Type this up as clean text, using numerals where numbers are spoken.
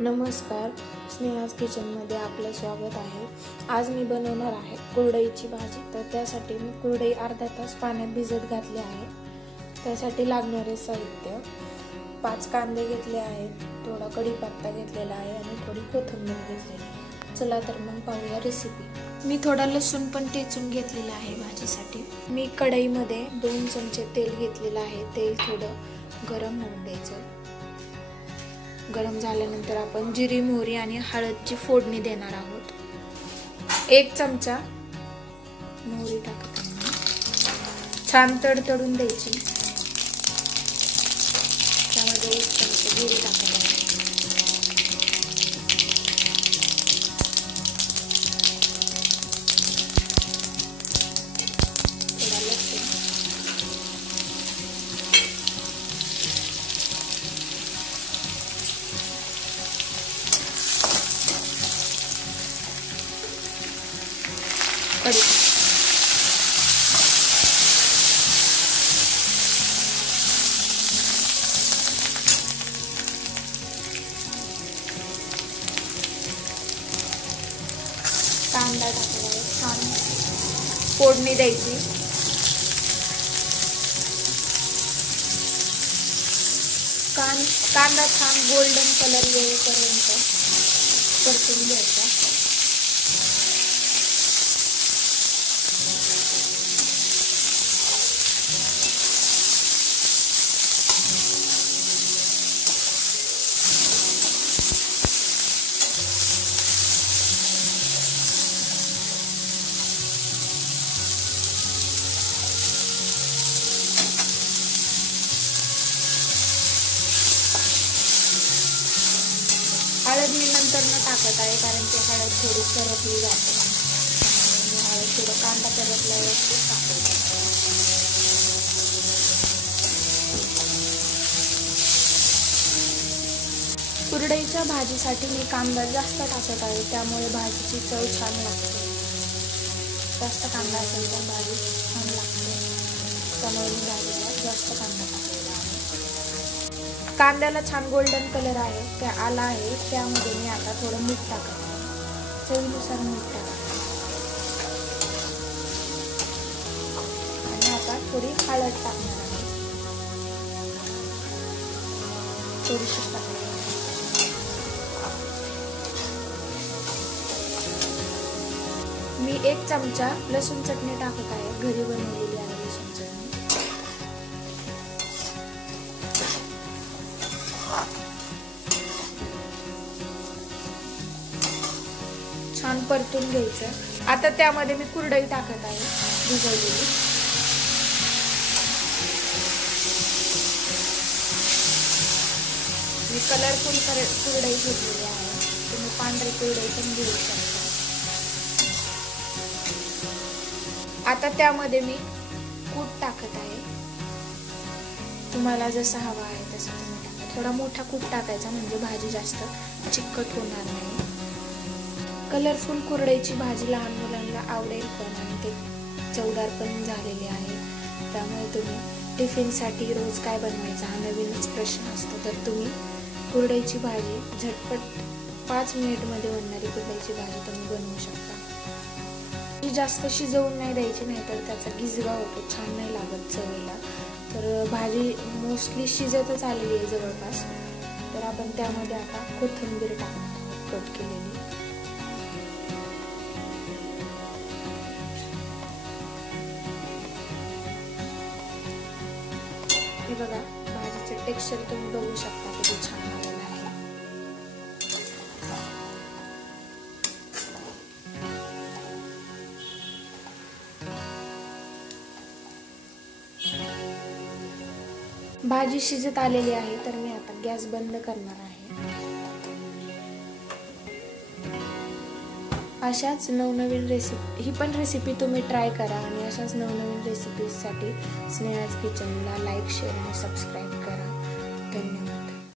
नमस्कार, स्नेहाज किचनमध्ये आपलं स्वागत आहे। आज मी बनवणार आहे कुरडईची भाजी। तर त्यासाठी मी कुरडई अर्धा तास पाण्यात भिजत घातली आहे। त्यासाठी लागणारे साहित्य 5 कांदे घेतले आहेत, थोडा कढीपत्ता घेतलेला आहे आणि थोडी कोथिंबीर घेतलेली आहे। चला तर मग पाहूया रेसिपी। मी थोडा लसूण पण ठेचून घेतलेला आहे भाजीसाठी। मी कढईमध्ये 2 चमचे तेल घेतलेलं आहे। तेल थोडं गरम होऊन द्यायचं। गरम झाल्यानंतर आपण जिरी, मोहरी आणि हळदची फोडणी देणार आहोत। 1 चमचा मोहरी टाकून छान तडतडून द्यायची। त्यामध्ये 1 चमचा जिरे टाकायचे। थोडा लसूण, कढीपत्ता, कांदा टाकायचा, छान फोडणी द्यायची। कांदा छान गोल्डन कलर येईपर्यंत परतून घ्यायचा। हळद मी नंतर न टाकत आहे, कारण की हळद थोडी करपली जाते। मी हळद थोडं कांदा परतल्यावर टाकते। कुरडईच्या भाजीसाठी मी कांदा जास्त टाकत आहे, त्यामुळे भाजीची चव छान लागते। जास्त कांदा असेल तर भाजी छान लागते, त्यामुळे मी भाजीला जास्त कांदा टाकलेला आहे। कांद्याला छान गोल्डन कलर आहे, त्या आला आहे। त्यामध्ये मी आता थोडं मीठ टाकत आहे, चवीनुसार मीठ टाकते आणि आता थोडी हळद टाकणार आहे, थोडीशी टाकते। मी 1 चमचा लसूण चटणी टाकत आहे, घरी बनवलेली आहे लसूण चटणी। छान परतून घ्यायचं। आता त्यामध्ये मी कुरडई टाकत आहे, भिजवलेली। मी कलरफुल कुरडई घेतलेली आहे, तुम्ही पांढरी कुरडई पण घेऊ शकता। आता त्यामध्ये मी कूट टाकत आहे, तुम्हाला जसं हवा आहे तसं तुम्ही टाका। थोडा मोठा कूट टाकायचा, म्हणजे भाजी जास्त चिकट होणार नाही। कलरफुल कुरडईची भाजी लहान मुलांना आवडेल पण, आणि ते चवदार पण झालेले आहे। त्यामुळे तुम्ही टिफिनसाठी रोज काय बनवायचा हा नवीनच प्रश्न असतो, तर तुम्ही कुरडईची भाजी झटपट 5 मिनिटमध्ये बनणारी कुरडईची भाजी तुम्ही बनवू शकता। ही जास्त शिजवून नाही द्यायची, नाहीतर त्याचा गिजगा होतो, छान नाही लागत चवीला। तर भाजी मोस्टली शिजतच आलेली आहे जवळपास। तर आपण त्यामध्ये आता कोथिंबीर टाकणार, कट केलेली। हे बघा, भाजीचं टेक्स्चर तुम्ही बघू शकता किती छान आलेलं आहे। भाजी शिजत आलेली आहे, तर मी आता गॅस बंद करणार आहे। अशाच नवनवीन ही पण रेसिपी तुम्ही ट्राय करा, आणि अशाच नवनवीन रेसिपीसाठी स्नेहाज किचनला लाईक, शेअर आणि सबस्क्राईब